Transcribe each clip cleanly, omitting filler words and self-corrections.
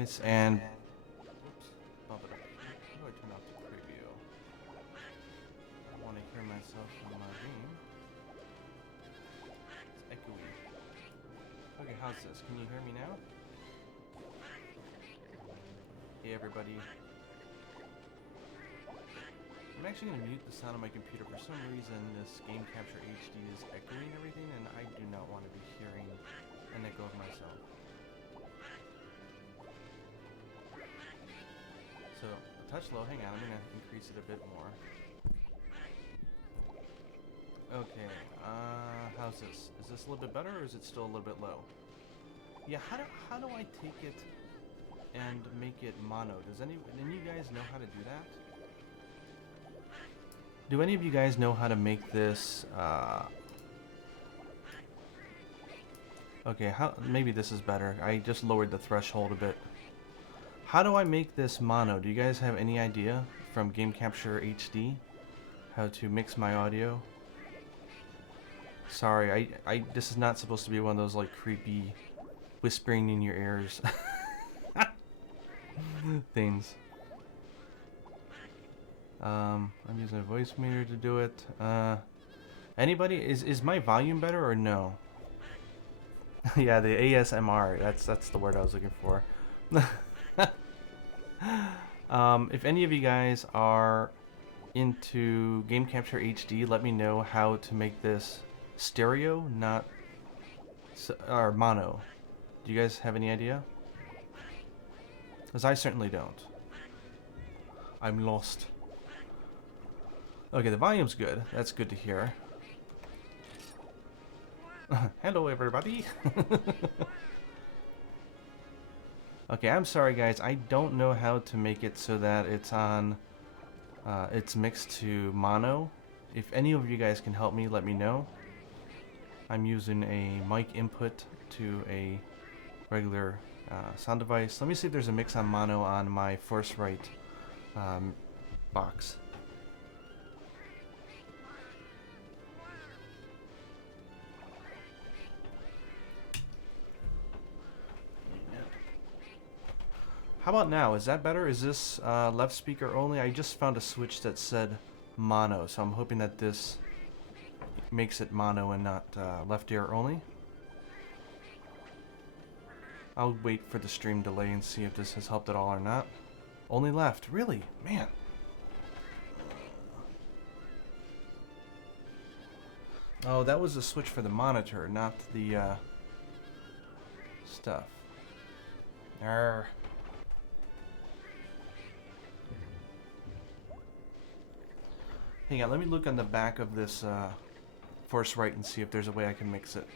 guys, and whoops, bump it up. How do I turn off the preview? I don't want to hear myself in my game. It's echoey. Okay, how's this? Can you hear me now? Hey everybody. I'm actually going to mute the sound on my computer. For some reason, this Game Capture HD is echoing everything, and I do not want to be hearing an echo of myself. So, a touch low. Hang on, I'm going to increase it a bit more. Okay, how's this? Is this a little bit better, or is it still a little bit low? Yeah, how do I take it and make it mono? Does any of you guys know how to do that? Do any of you guys know how to make this, okay, maybe this is better. I just lowered the threshold a bit. How do I make this mono? Do you guys have any idea from Game Capture HD how to mix my audio? Sorry, this is not supposed to be one of those like creepy whispering in your ears things. I'm using a voice meter to do it. Anybody? Is my volume better or no? Yeah, the ASMR. That's the word I was looking for. If any of you guys are into Game Capture HD, let me know how to make this stereo, not or mono. Do you guys have any idea? Because I certainly don't. I'm lost. Okay, the volume's good. That's good to hear. Hello, everybody. Okay, I'm sorry, guys. I don't know how to make it so that it's on. It's mixed to mono. If any of you guys can help me, let me know. I'm using a mic input to a regular sound device. Let me see if there's a mix on mono on my Force-Right box. How about now? Is that better? Is this left speaker only? I just found a switch that said mono, so I'm hoping that this makes it mono and not left ear only. I'll wait for the stream delay and see if this has helped at all or not. Only left. Really? Man. Oh, that was the switch for the monitor, not the stuff. Arrgh. Hang on, let me look on the back of this Force-Right and see if there's a way I can mix it.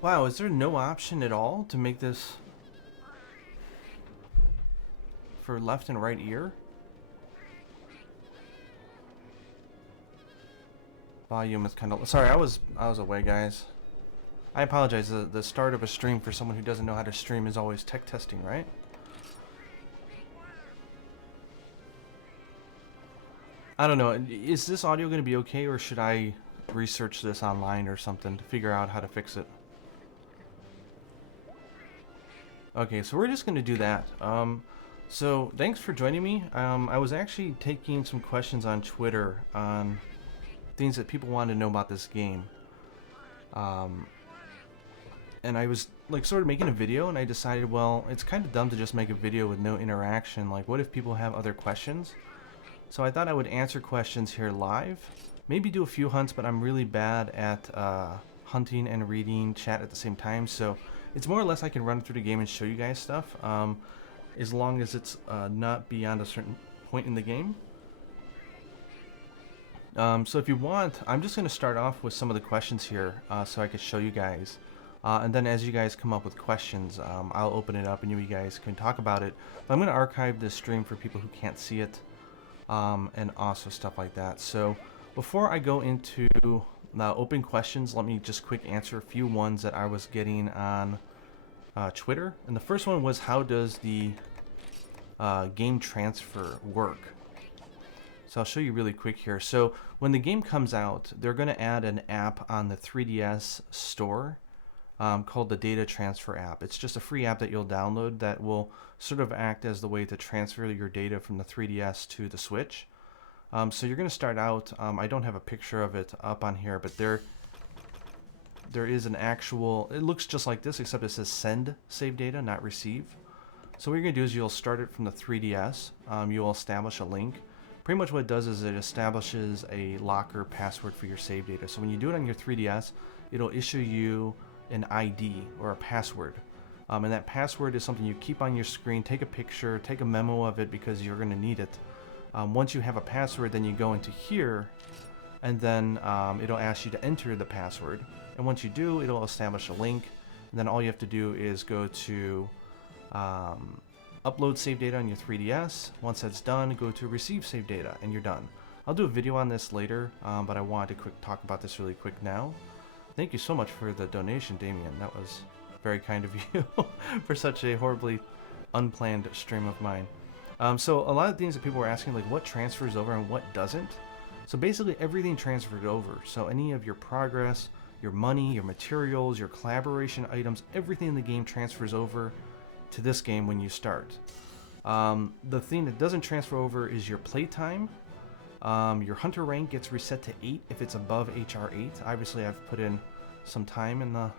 Wow, is there no option at all to make this for left and right ear? Volume is kind of... Sorry, I was away, guys. I apologize. The start of a stream for someone who doesn't know how to stream is always tech testing, right? I don't know. Is this audio going to be okay, or should I research this online or something to figure out how to fix it? Okay, so we're just going to do that. So thanks for joining me. I was actually taking some questions on Twitter on things that people wanted to know about this game. And I was like sort of making a video, and I decided, well, it's kind of dumb to just make a video with no interaction. Like, what if people have other questions? So I thought I would answer questions here live. Maybe do a few hunts, but I'm really bad at hunting and reading chat at the same time. So it's more or less I can run through the game and show you guys stuff. As long as it's not beyond a certain point in the game. So if you want, I'm just going to start off with some of the questions here so I can show you guys. And then as you guys come up with questions, I'll open it up and you guys can talk about it. But I'm going to archive this stream for people who can't see it and also stuff like that. So before I go into Now, open questions, let me just quick answer a few ones that I was getting on Twitter. And the first one was, how does the game transfer work? So I'll show you really quick here. So when the game comes out, they're going to add an app on the 3DS store called the Data Transfer app. It's just a free app that you'll download that will sort of act as the way to transfer your data from the 3DS to the Switch. So you're going to start out, I don't have a picture of it up on here, but there is an actual, it looks just like this, except it says send save data, not receive. So what you're going to do is you'll start it from the 3DS. You'll establish a link. Pretty much what it does is it establishes a locker password for your save data. So when you do it on your 3DS, it'll issue you an ID or a password. And that password is something you keep on your screen. Take a picture, take a memo of it because you're going to need it. Once you have a password, then you go into here, and then it'll ask you to enter the password. And once you do, it'll establish a link. And then all you have to do is go to upload save data on your 3DS. Once that's done, go to receive save data, and you're done. I'll do a video on this later, but I wanted to talk about this really quick now. Thank you so much for the donation, Damien. That was very kind of you for such a horribly unplanned stream of mine. So a lot of things that people were asking, like what transfers over and what doesn't. So basically everything transferred over. So any of your progress, your money, your materials, your collaboration items, everything in the game transfers over to this game when you start. The thing that doesn't transfer over is your playtime. Your hunter rank gets reset to 8 if it's above HR 8. Obviously I've put in some time in the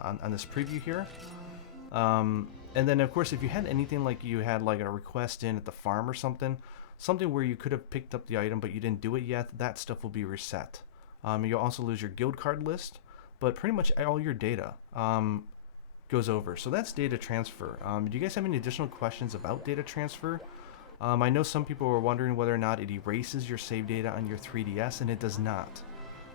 on this preview here. And then of course if you had anything like you had like a request in at the farm or something where you could have picked up the item but you didn't do it yet, that stuff will be reset. You'll also lose your guild card list, but pretty much all your data goes over. So that's data transfer. Do you guys have any additional questions about data transfer? I know some people were wondering whether or not it erases your save data on your 3DS, and it does not.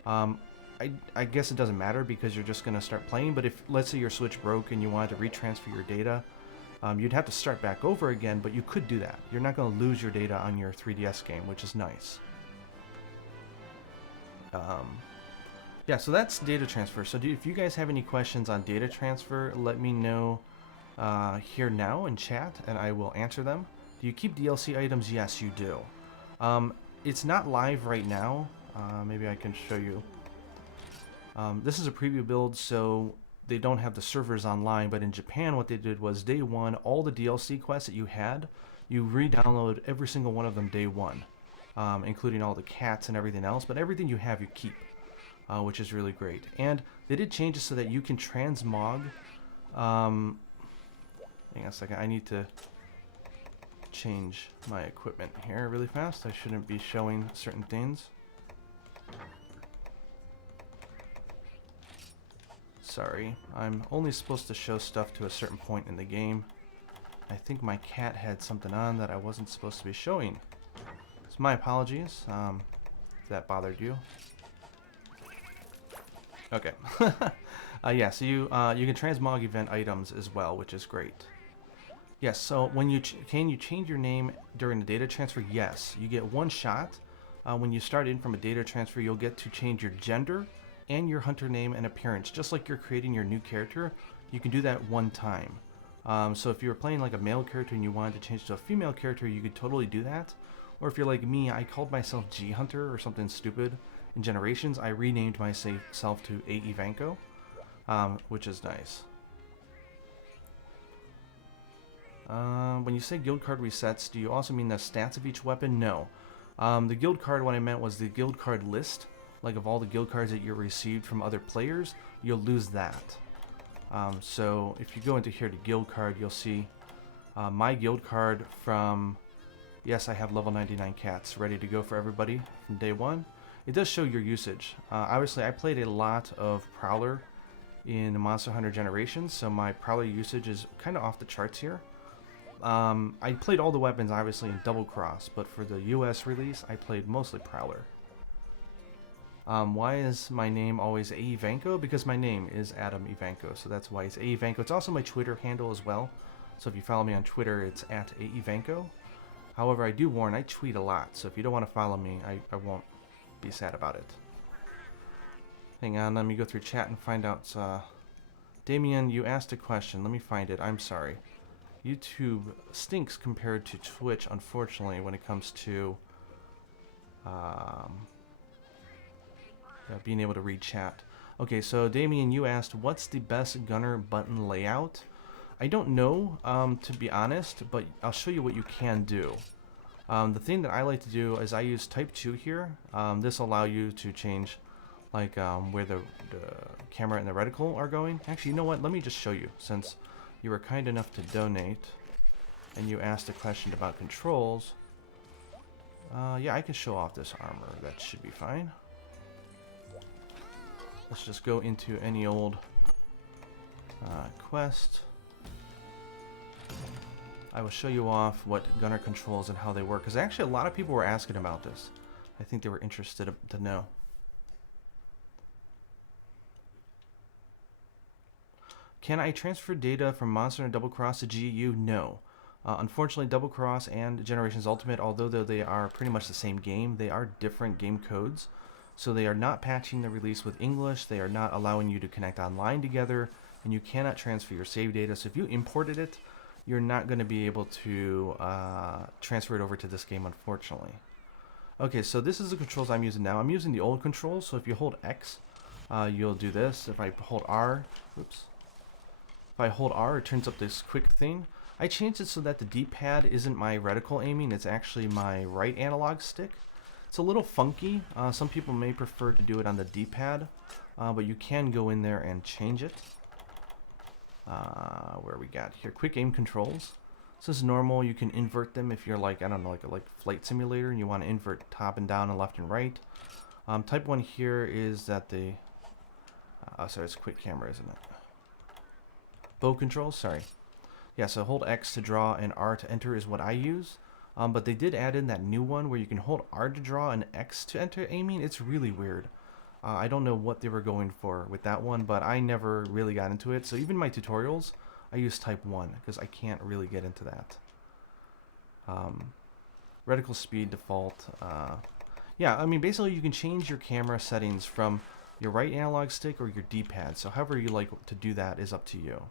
I guess it doesn't matter because you're just going to start playing, but if, let's say your Switch broke and you wanted to retransfer your data, you'd have to start back over again, but you could do that. You're not going to lose your data on your 3DS game, which is nice. Yeah, so that's data transfer. So if you guys have any questions on data transfer, let me know here now in chat, and I will answer them. Do you keep DLC items? Yes, you do. It's not live right now. Maybe I can show you. This is a preview build, so they don't have the servers online, but in Japan what they did was day one, all the DLC quests that you had, you re-download every single one of them day one, including all the cats and everything else, but everything you have you keep, which is really great. And they did changes so that you can transmog. Hang on a second, I need to change my equipment here really fast. I shouldn't be showing certain things. Sorry, I'm only supposed to show stuff to a certain point in the game. I think my cat had something on that I wasn't supposed to be showing. So my apologies, if that bothered you. Okay. Yeah, so you can transmog event items as well, which is great. Yes, so when you can you change your name during the data transfer? Yes, you get one shot. When you start in from a data transfer, you'll get to change your gender and your hunter name and appearance. Just like you're creating your new character, you can do that one time. So if you were playing like a male character and you wanted to change to a female character, you could totally do that. Or if you're like me, I called myself G Hunter or something stupid. In Generations, I renamed myself to A. Ivanko, which is nice. When you say guild card resets, do you also mean the stats of each weapon? No. The guild card, what I meant was the guild card list, like of all the guild cards that you received from other players, you'll lose that. So if you go into here to guild card, you'll see my guild card from, yes, I have level 99 cats ready to go for everybody from day one. It does show your usage. Obviously, I played a lot of Prowler in Monster Hunter Generations, so my Prowler usage is kind of off the charts here. I played all the weapons, obviously, in Double Cross, but for the US release, I played mostly Prowler. Why is my name always A. Ivanko? Because my name is Adam Ivanko, so that's why it's A. Ivanko. It's also my Twitter handle as well, so if you follow me on Twitter, it's at A. Ivanko. However, I do warn, I tweet a lot, so if you don't want to follow me, I won't be sad about it. Hang on, let me go through chat and find out. Damien, you asked a question. Let me find it. I'm sorry. YouTube stinks compared to Twitch, unfortunately, when it comes to being able to read chat. Okay, so Damien, you asked, what's the best gunner button layout? I don't know, to be honest, but I'll show you what you can do. The thing that I like to do is I use type 2 here. This will allow you to change like where the camera and the reticle are going. Actually, you know what? Let me just show you, since you were kind enough to donate and you asked a question about controls. Yeah, I can show off this armor. That should be fine. Let's just go into any old quest. I will show you off what gunner controls and how they work, because actually a lot of people were asking about this. I think they were interested to know. Can I transfer data from Monster and Double Cross to GU? No. Unfortunately, Double Cross and Generations Ultimate, although they are pretty much the same game, they are different game codes. So they are not patching the release with English, they are not allowing you to connect online together, and you cannot transfer your save data. So if you imported it, you're not going to be able to transfer it over to this game, unfortunately. Okay, so this is the controls I'm using now. I'm using the old controls, so if you hold X, you'll do this. If I hold R, oops. If I hold R, it turns up this quick thing. I changed it so that the D-pad isn't my reticle aiming, it's actually my right analog stick. It's a little funky. Some people may prefer to do it on the D-pad, but you can go in there and change it. Where we got here, quick aim controls. So this is normal. You can invert them if you're like, I don't know, like a flight simulator and you want to invert top and down and left and right. Type 1 here is that the, sorry, it's quick camera, isn't it? Bow controls, sorry. Yeah, so hold X to draw and R to enter is what I use. But they did add in that new one where you can hold R to draw and X to enter aiming. It's really weird. I don't know what they were going for with that one, but I never really got into it. So even my tutorials, I use type 1 because I can't really get into that. Reticle speed default. Yeah, I mean, basically you can change your camera settings from your right analog stick or your D-pad. So however you like to do that is up to you.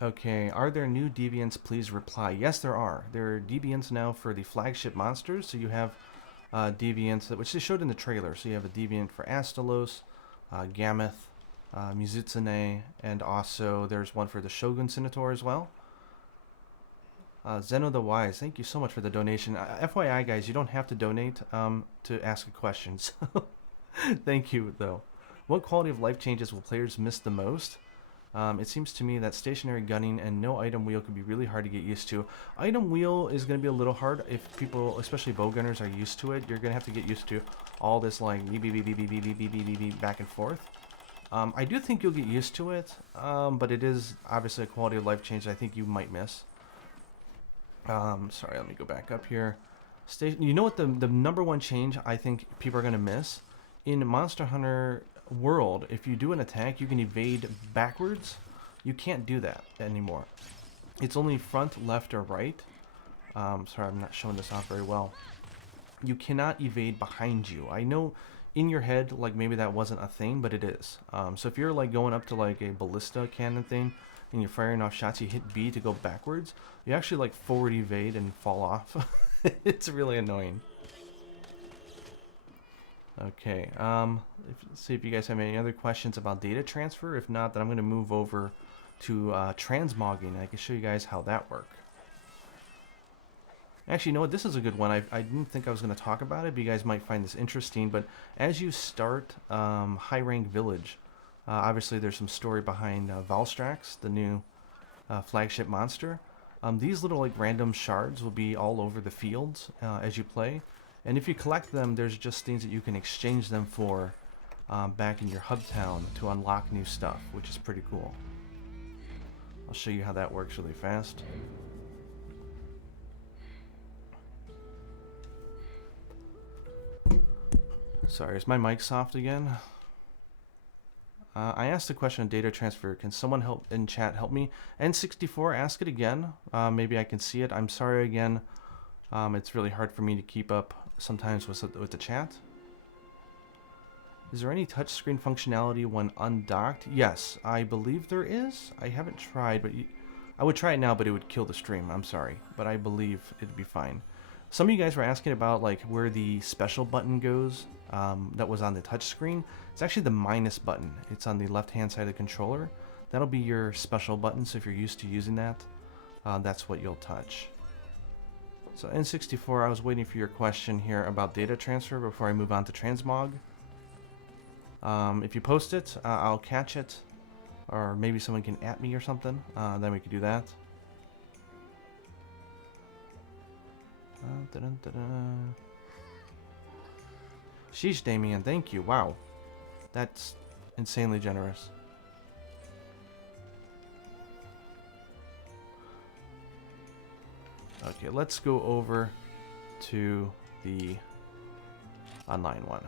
Okay, are there new deviants? Please reply. Yes, there are. There are deviants now for the flagship monsters. So you have deviants, which they showed in the trailer. So you have a deviant for Astalos, Gameth, Mizutsune, and also there's one for the Shogun Senator as well. Zeno the Wise, thank you so much for the donation. FYI, guys, you don't have to donate to ask a question. So thank you, though. What quality of life changes will players miss the most? It seems to me that stationary gunning and no item wheel could be really hard to get used to. Item wheel is going to be a little hard if people, especially bow gunners, are used to it. You're going to have to get used to all this like beep, beep, beep, beep, beep, beep, beep, beep, beep, beep, back and forth. I do think you'll get used to it, but it is obviously a quality of life change I think you might miss. Sorry, let me go back up here. You know what the number one change I think people are going to miss? In Monster Hunter World, if you do an attack, you can evade backwards. You can't do that anymore. It's only front, left, or right. Sorry, I'm not showing this off very well. You cannot evade behind you. I know in your head, like maybe that wasn't a thing, but it is. So if you're like going up to like a ballista cannon thing and you're firing off shots, you hit B to go backwards, you actually like forward evade and fall off. It's really annoying. Okay, see if you guys have any other questions about data transfer. If not, then I'm going to move over to transmogging. I can show you guys how that works. Actually, you know what? This is a good one. I didn't think I was going to talk about it, but you guys might find this interesting. But as you start High Rank Village, obviously there's some story behind Valstrax, the new flagship monster. These little like random shards will be all over the fields as you play. And if you collect them, there's just things that you can exchange them for back in your hub town to unlock new stuff, which is pretty cool. I'll show you how that works really fast. Sorry, is my mic soft again? I asked a question on data transfer. Can someone help in chat help me? N64, ask it again. Maybe I can see it. I'm sorry again. It's really hard for me to keep up sometimes with the chat. Is there any touchscreen functionality when undocked? Yes, I believe there is. I haven't tried, but I would try it now, but it would kill the stream. I'm sorry, but I believe it'd be fine. Some of you guys were asking about like where the special button goes that was on the touchscreen. It's actually the minus button. It's on the left-hand side of the controller. That'll be your special button, so if you're used to using that, that's what you'll touch. So N64, I was waiting for your question here about data transfer before I move on to transmog. If you post it, I'll catch it, or maybe someone can at me or something, then we could do that. Sheesh, Damien, thank you. Wow, that's insanely generous. Okay, let's go over to the online one.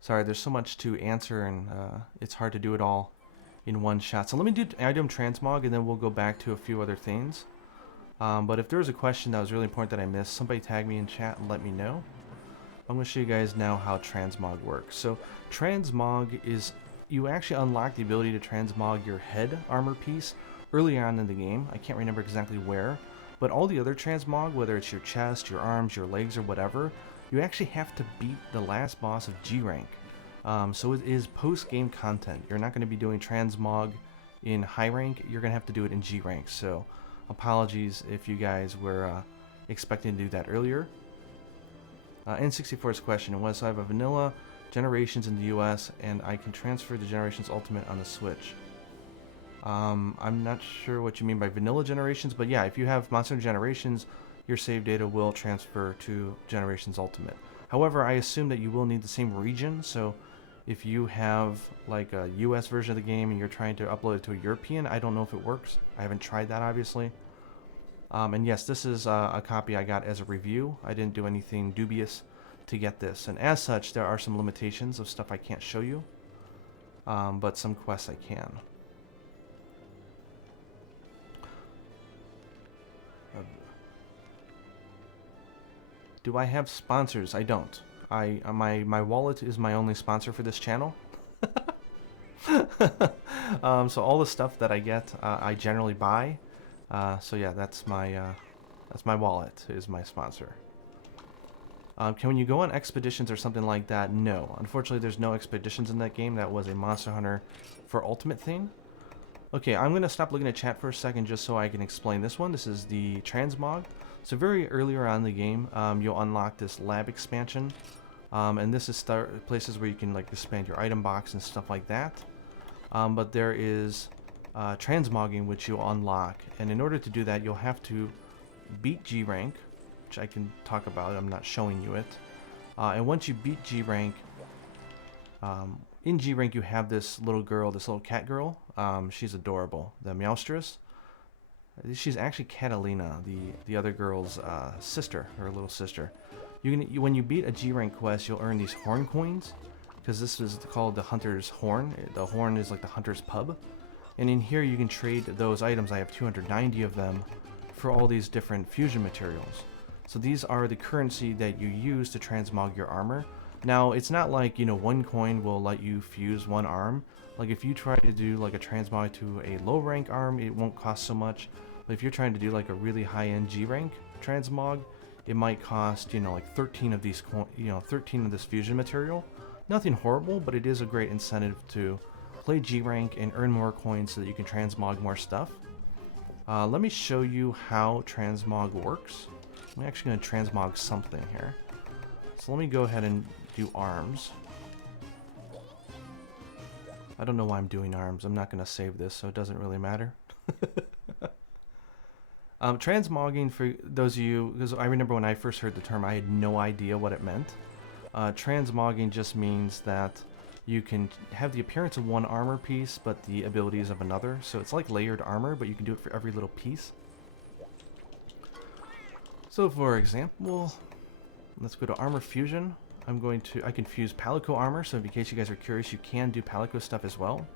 Sorry, there's so much to answer, and it's hard to do it all in one shot. So let me do item transmog, and then we'll go back to a few other things. But if there was a question that was really important that I missed, somebody tag me in chat and let me know. I'm going to show you guys now how transmog works. So transmog is, you actually unlock the ability to transmog your head armor piece early on in the game. I can't remember exactly where, but all the other transmog, whether it's your chest, your arms, your legs, or whatever, you actually have to beat the last boss of G rank. So it is post-game content. You're not going to be doing transmog in high rank. You're going to have to do it in G rank. So apologies if you guys were expecting to do that earlier. N64's question was, I have a vanilla Generations in the US, and I can transfer the Generations Ultimate on the Switch. I'm not sure what you mean by vanilla Generations, but yeah, if you have Monster Generations, your save data will transfer to Generations Ultimate. However, I assume that you will need the same region, so if you have like a US version of the game and you're trying to upload it to a European, I don't know if it works. I haven't tried that, obviously. And yes, this is a copy I got as a review. I didn't do anything dubious to get this, and as such there are some limitations of stuff I can't show you, but some quests I can. Do I have sponsors? I don't. My wallet is my only sponsor for this channel. So all the stuff that I get, I generally buy. So yeah, that's my wallet is my sponsor. Can you go on expeditions or something like that? No. Unfortunately, there's no expeditions in that game. That was a Monster Hunter for Ultimate thing. Okay, I'm going to stop looking at chat for a second just so I can explain this one. This is the transmog. So very earlier on in the game, you'll unlock this lab expansion. And this is places where you can like expand your item box and stuff like that. But there is transmogging, which you'll unlock. And in order to do that, you'll have to beat G rank, which I can talk about. I'm not showing you it. And once you beat G rank, in G rank you have this little girl, this little cat girl. She's adorable, the Meowstress. She's actually Catalina, the other girl's sister, her little sister. When you beat a G rank quest, you'll earn these horn coins, because this is called the Hunter's Horn. The horn is like the Hunter's Pub, and in here you can trade those items. I have 290 of them for all these different fusion materials. So these are the currency that you use to transmog your armor. Now, it's not like, one coin will let you fuse one arm. Like, if you try to do, like, a transmog to a low-rank arm, it won't cost so much. But if you're trying to do, like, a really high-end G-rank transmog, it might cost, like, 13 of these, 13 of this fusion material. Nothing horrible, but it is a great incentive to play G-rank and earn more coins so that you can transmog more stuff. Let me show you how transmog works. I'm actually going to transmog something here. So let me go ahead and do arms. I don't know why I'm doing arms. I'm not going to save this, so it doesn't really matter. Transmogging, for those of you, because I remember when I first heard the term, I had no idea what it meant. Transmogging just means that you can have the appearance of one armor piece, but the abilities of another. So it's like layered armor, but you can do it for every little piece. So for example, let's go to armor fusion. I can fuse Palico armor, so in case you guys are curious, you can do Palico stuff as well.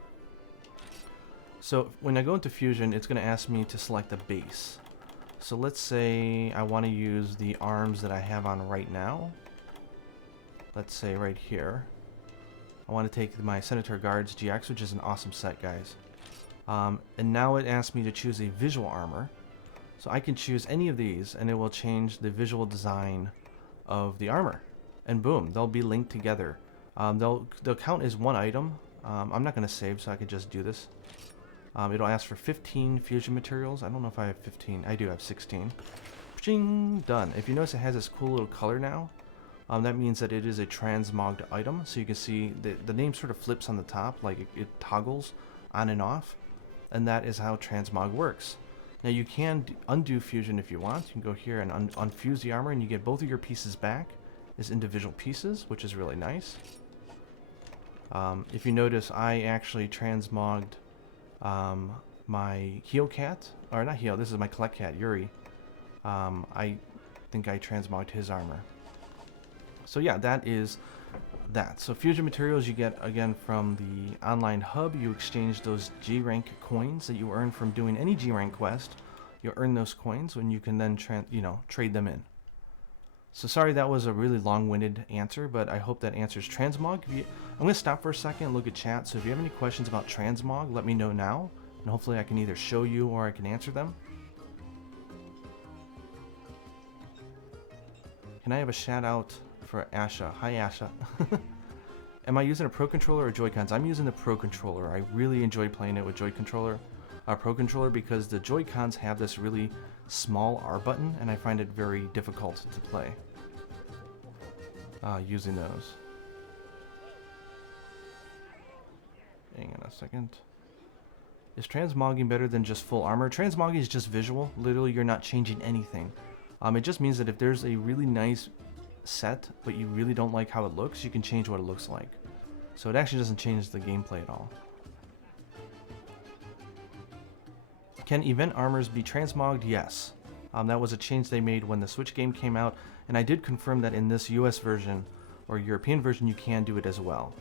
So when I go into fusion, it's going to ask me to select a base. So let's say I want to use the arms that I have on right now. Let's say right here. I want to take my Senator Guards GX, which is an awesome set, guys. And now it asks me to choose a visual armor. So I can choose any of these, and it will change the visual design of the armor. And boom, they'll be linked together. They'll count as one item. I'm not going to save, so I can just do this. It'll ask for 15 fusion materials. I don't know if I have 15. I do have 16. Ching, done. If you notice, it has this cool little color now. That means that it is a transmogged item. So you can see the name sort of flips on the top, like it toggles on and off. And that is how transmog works. Now you can undo fusion if you want. You can go here and unfuse the armor, and you get both of your pieces back as individual pieces, which is really nice. If you notice, I actually transmogged my Heo cat, or not Heo, this is my collect cat, Yuri. I think I transmogged his armor. So yeah, that is that. So fusion materials you get again from the online hub. You exchange those G rank coins that you earn from doing any G rank quest. You earn those coins and you can then trade them in. So sorry that was a really long-winded answer, but I hope that answers transmog. I'm going to stop for a second and look at chat. So if you have any questions about transmog, let me know now, and hopefully I can either show you or I can answer them. Can I have a shout out for Asha? Hi Asha. Am I using a Pro Controller or Joy-Cons? I'm using the Pro Controller. I really enjoy playing it with Pro Controller, because the Joy-Cons have this really small R button, and I find it very difficult to play using those. Hang on a second. Is transmogging better than just full armor? Transmogging is just visual. Literally, you're not changing anything. It just means that if there's a really nice set, but you really don't like how it looks, you can change what it looks like. So it actually doesn't change the gameplay at all. Can event armors be transmogged? Yes. That was a change they made when the Switch game came out, and I did confirm that in this US version, or European version, you can do it as well.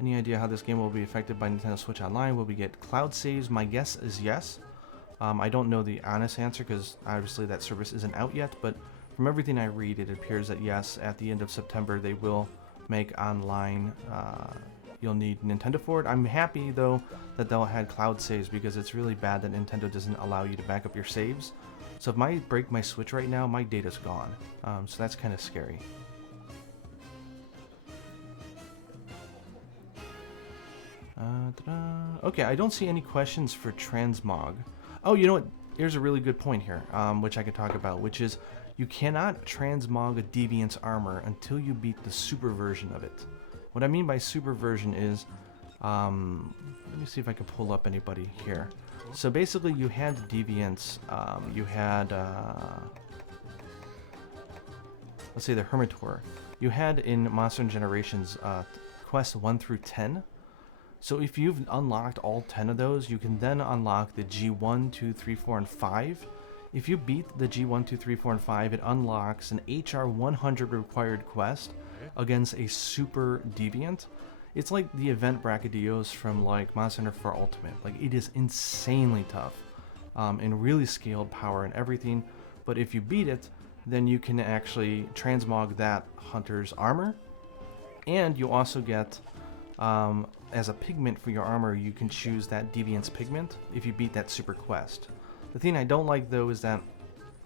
Any idea how this game will be affected by Nintendo Switch Online? Will we get cloud saves? My guess is yes. I don't know the honest answer because obviously that service isn't out yet, but from everything I read, it appears that yes, at the end of September they will make online. You'll need Nintendo for it. I'm happy though that they'll have cloud saves, because it's really bad that Nintendo doesn't allow you to back up your saves. So if I break my Switch right now, my data's gone. So that's kind of scary. Okay, I don't see any questions for transmog. Oh, you know what? Here's a really good point here, which I could talk about, which is you cannot transmog a Deviant's armor until you beat the super version of it. What I mean by super version is, let me see if I can pull up anybody here. So basically you had Deviants, you had, let's say the Hermitor. You had in Monster & Generations quests 1 through 10. So if you've unlocked all 10 of those, you can then unlock the G1, 2, 3, 4, and 5. If you beat the G1, 2, 3, 4, and 5, it unlocks an HR 100 required quest against a super deviant. It's like the event Brachydios from like Monster Hunter 4 Ultimate. Like, it is insanely tough and really scaled power and everything. But if you beat it, then you can actually transmog that hunter's armor, and you also get as a pigment for your armor, you can choose that deviant's pigment if you beat that super quest. The thing I don't like though is that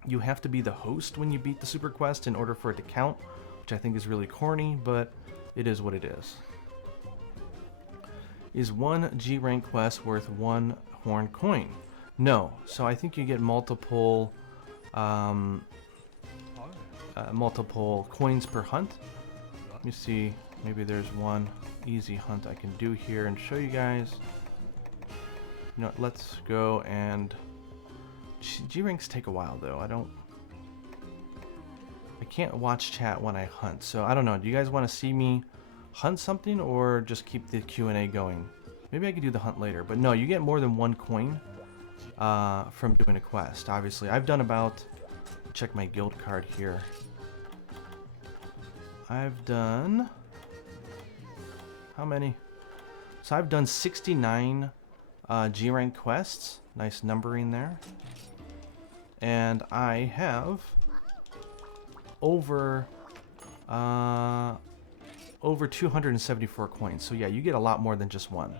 you have to be the host when you beat the super quest in order for it to count, which I think is really corny, but it is what it is. Is one G rank quest worth one horn coin? No. So I think you get multiple multiple coins per hunt. Let me see. Maybe there's one easy hunt I can do here and show you guys. You know, let's go and G ranks take a while though. I can't watch chat when I hunt, so I don't know. Do you guys want to see me hunt something or just keep the Q&A going? Maybe I could do the hunt later, but no, you get more than one coin from doing a quest. Obviously, I've done about, check my guild card here. I've done, how many? So I've done 69 G rank quests, nice numbering there. And I have over 274 coins. So yeah, you get a lot more than just one.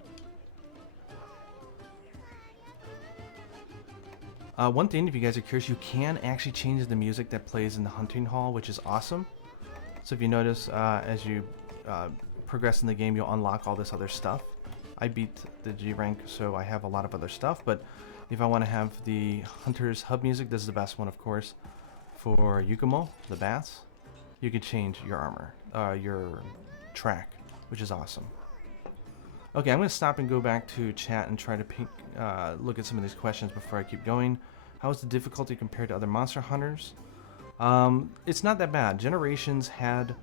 One thing, if you guys are curious, you can actually change the music that plays in the hunting hall, which is awesome. So if you notice, as you progress in the game, you'll unlock all this other stuff. I beat the G rank, so I have a lot of other stuff, but if I want to have the Hunter's Hub music, this is the best one, of course, for Yukumo, the bats. You can change your armor, your track, which is awesome. Okay, I'm going to stop and go back to chat and try to look at some of these questions before I keep going. How is the difficulty compared to other Monster Hunters? It's not that bad. Generations had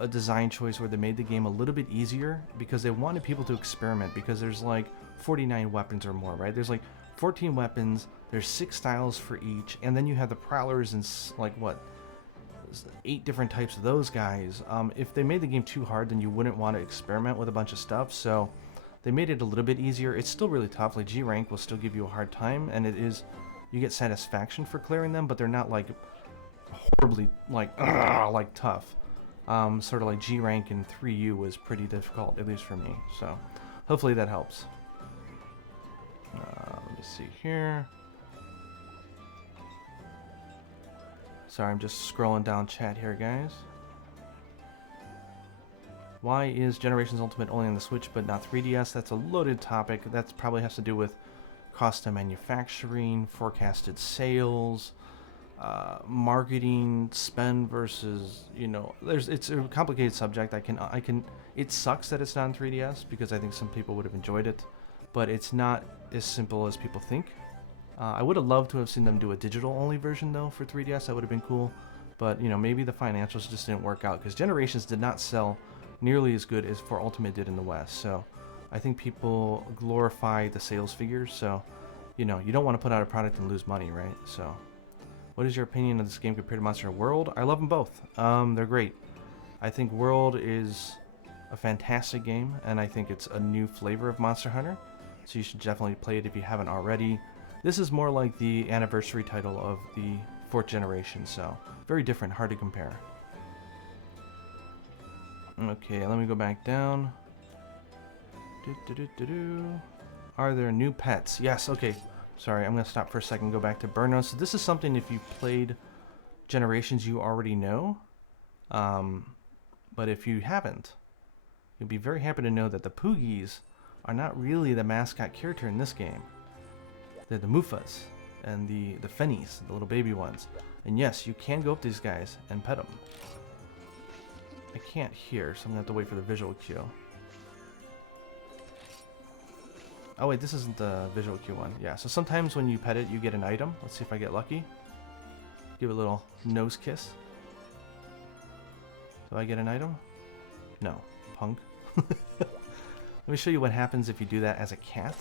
a design choice where they made the game a little bit easier because they wanted people to experiment, because there's like 49 weapons or more, right? There's like 14 weapons, there's 6 styles for each, and then you have the Prowlers and like what, 8 different types of those guys. If they made the game too hard, then you wouldn't want to experiment with a bunch of stuff, so they made it a little bit easier. It's still really tough. Like G rank will still give you a hard time, and you get satisfaction for clearing them, but they're not like horribly like tough. Sort of like G rank and 3U was pretty difficult, at least for me. So hopefully that helps. Let me see here. Sorry, I'm just scrolling down chat here, guys. Why is Generations Ultimate only on the Switch but not 3DS? That's a loaded topic. That probably has to do with cost of manufacturing, forecasted sales, marketing spend versus, it's a complicated subject. It sucks that it's not on 3DS because I think some people would have enjoyed it, but it's not as simple as people think. I would have loved to have seen them do a digital only version though for 3DS. That would have been cool, but maybe the financials just didn't work out because Generations did not sell nearly as good as for Ultimate did in the West. So I think people glorify the sales figures, so you don't want to put out a product and lose money, right? So what is your opinion of this game compared to Monster Hunter World? I love them both. They're great. I think World is a fantastic game, and I think it's a new flavor of Monster Hunter, so you should definitely play it if you haven't already. This is more like the anniversary title of the 4th generation, so very different, hard to compare. Okay, let me go back down. Are there new pets? Yes, okay. Sorry, I'm going to stop for a second, go back to Burno. So this is something, if you played Generations, you already know. But if you haven't, you'll be very happy to know that the Poogies are not really the mascot character in this game. They're the Mufas and the Fennies, the little baby ones. And yes, you can go up to these guys and pet them. I can't hear, so I'm going to have to wait for the visual cue. Oh wait, this isn't the visual cue one. Yeah, so sometimes when you pet it, you get an item. Let's see if I get lucky. Give it a little nose kiss. Do I get an item? No. Punk. Let me show you what happens if you do that as a cat.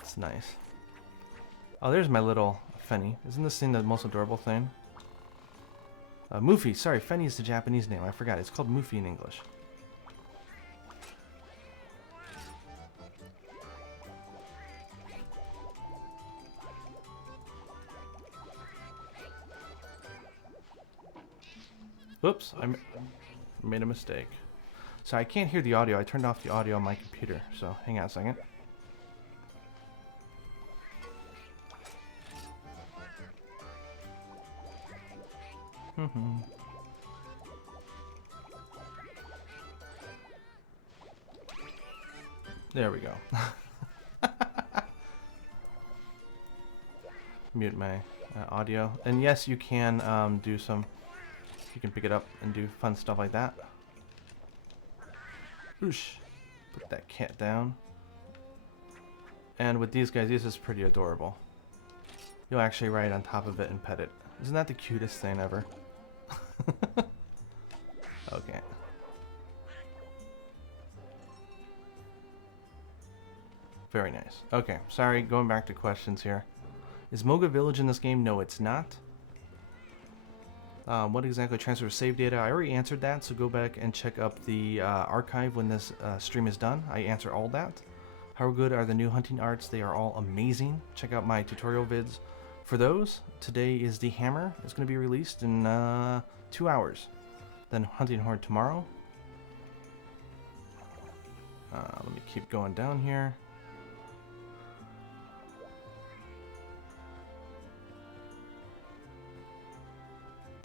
It's nice. Oh, there's my little Fenny. Isn't this thing the most adorable thing? Mufi. Sorry, Fenny is the Japanese name. I forgot. It's called Mufi in English. Oops, I made a mistake. So I can't hear the audio. I turned off the audio on my computer. So hang on a second. There we go. Mute my audio. And yes, you can do some... You can pick it up and do fun stuff like that. Oosh. Put that cat down. And with these guys, this is pretty adorable. You'll actually ride on top of it and pet it. Isn't that the cutest thing ever? Okay. Very nice. Okay, sorry, going back to questions here. Is Moga Village in this game? No, it's not. What exactly transfers save data? I already answered that, so go back and check up the archive when this stream is done. I answer all that. How good are the new hunting arts? They are all amazing. Check out my tutorial vids for those. Today is the hammer. It's going to be released in 2 hours. Then hunting horde tomorrow. Let me keep going down here.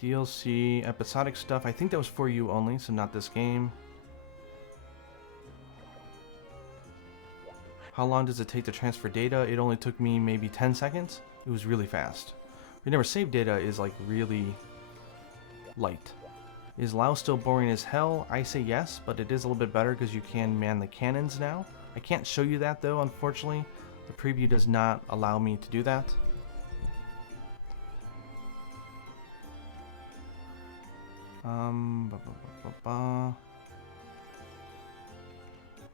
DLC, episodic stuff. I think that was for you only, so not this game. How long does it take to transfer data? It only took me maybe 10 seconds. It was really fast. Remember, save data is like really light. Is Lao still boring as hell? I say yes, but it is a little bit better because you can man the cannons now. I can't show you that though, unfortunately. The preview does not allow me to do that.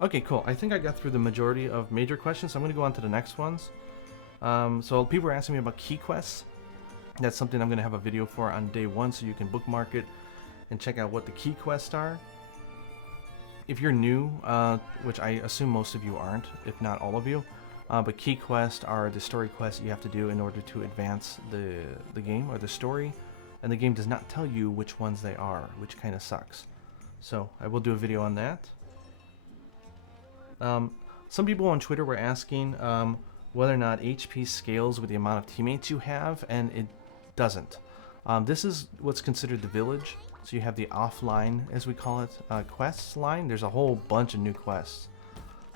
Okay, cool. I think I got through the majority of major questions, so I'm going to go on to the next ones. So people were asking me about key quests. That's something I'm going to have a video for on day 1, so you can bookmark it and check out what the key quests are. If you're new, which I assume most of you aren't, if not all of you, but key quests are the story quests you have to do in order to advance the game or the story, and the game does not tell you which ones they are, which kind of sucks. So I will do a video on that. Some people on Twitter were asking whether or not HP scales with the amount of teammates you have, and it doesn't. This is what's considered the village. So you have the offline, as we call it, quests line. There's a whole bunch of new quests.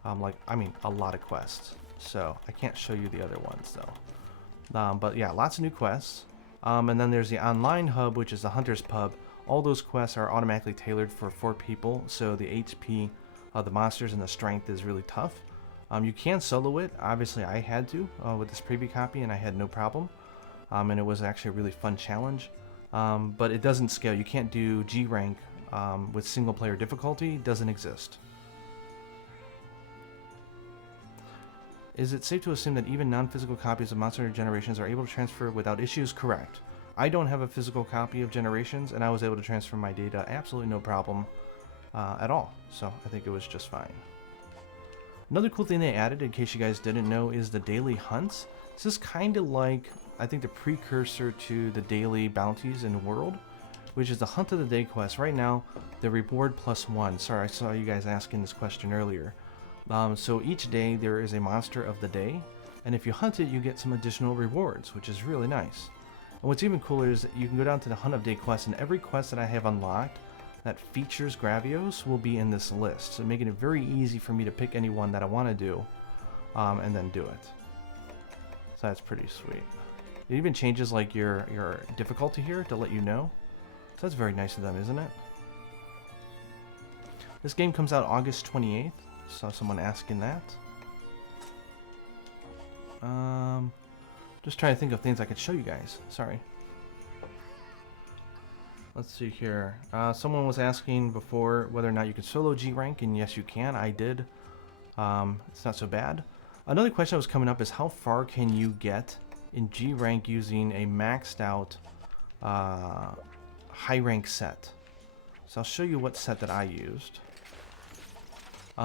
A lot of quests. So I can't show you the other ones though. But yeah, lots of new quests. And then there's the online hub, which is the Hunter's Pub. All those quests are automatically tailored for 4 people. So the HP, the monsters, and the strength is really tough. You can solo it. Obviously, I had to with this preview copy, and I had no problem. And it was actually a really fun challenge. But it doesn't scale. You can't do G rank with single player difficulty. It doesn't exist. Is it safe to assume that even non-physical copies of Monster Hunter Generations are able to transfer without issues? Correct. I don't have a physical copy of Generations, and I was able to transfer my data absolutely no problem at all. So I think it was just fine. Another cool thing they added, in case you guys didn't know, is the daily hunts. This is kind of like, I think, the precursor to the daily bounties in the world, which is the Hunt of the Day quest. Right now, the reward +1. Sorry, I saw you guys asking this question earlier. So each day there is a monster of the day, and if you hunt it, you get some additional rewards, which is really nice. And what's even cooler is that you can go down to the Hunt of Day quest, and every quest that I have unlocked that features Gravios will be in this list, so making it very easy for me to pick any one that I want to do, and then do it. So that's pretty sweet. It even changes like your difficulty here to let you know. So that's very nice of them, isn't it? This game comes out August 28th. Saw someone asking that. Just trying to think of things I could show you guys. Sorry. Let's see here. Someone was asking before whether or not you can solo G rank, and yes, you can. I did. It's not so bad. Another question that was coming up is how far can you get in G rank using a maxed out high rank set? So I'll show you what set that I used.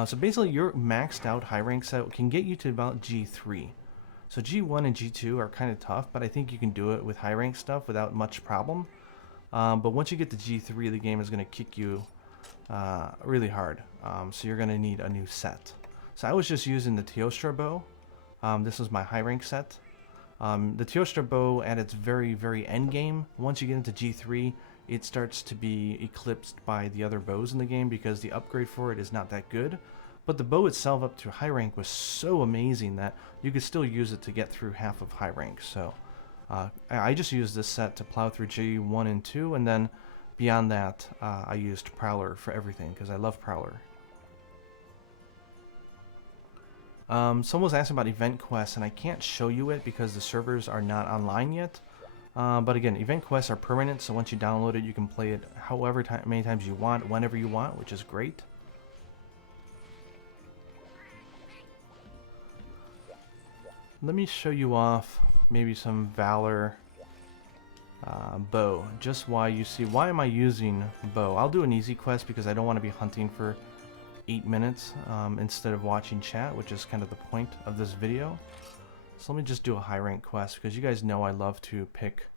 So basically your maxed out high rank set can get you to about G3. So G1 and G2 are kind of tough, but I think you can do it with high rank stuff without much problem. But once you get to G3, the game is going to kick you really hard. So you're going to need a new set. So I was just using the Teostra bow. This was my high rank set. The Teostra bow at its very, very end game, once you get into G3, it starts to be eclipsed by the other bows in the game because the upgrade for it is not that good. But the bow itself up to high rank was so amazing that you could still use it to get through half of high rank. So I just used this set to plow through G1 and 2, and then beyond that I used Prowler for everything because I love Prowler. Someone was asking about event quests, and I can't show you it because the servers are not online yet. But again, event quests are permanent, so once you download it, you can play it however many times you want, whenever you want, which is great. Let me show you off maybe some Valor bow, just why you see, why am I using bow? I'll do an easy quest because I don't want to be hunting for 8 minutes instead of watching chat, which is kind of the point of this video. So let me just do a high rank quest, because you guys know I love to pick